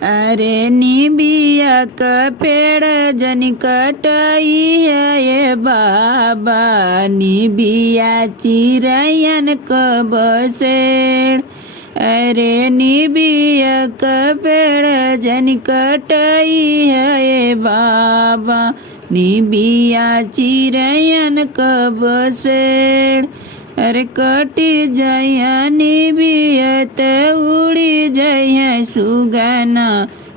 अरे निबिया का पेड़ जन कटाई है ये बाबा, निबिया चिरैयन क बसेड़। अरे निबिया का पेड़ जन कटाई है ये बाबा, निबिया चिरैयन क बसेड़। अरे कटी जइया निबिया त उड़ी जइया सुगना,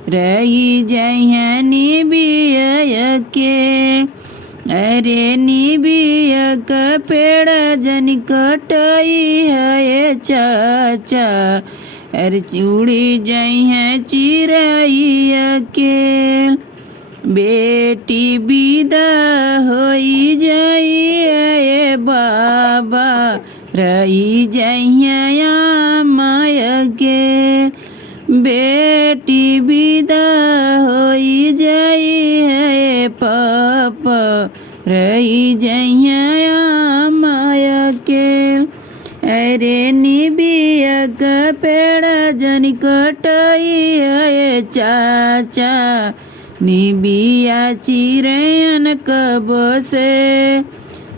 रही जइया निबिया के। अरे निबिया का पेड़ जन कटाई है ये चाचा, अरे उड़ी जइया चिरैया के। बेटी विदा होई जाइए बाबा, रही जइया माया के। बेटी विदा होई जाइए पापा, रही जइया माया के। अरे निबिया का पेड़ जन कटाई है चाचा, निबिया चिरैयन क बसे।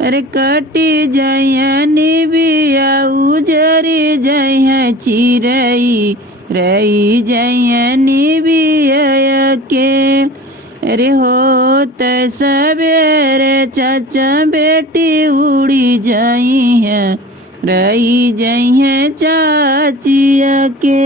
अरे कटी जइया निबिया उजरी जइया चिरई, रही जइया निबिया के। अरे होत सवेरे चाचा बेटी उड़ी जइया, रही जइया चाचिया के।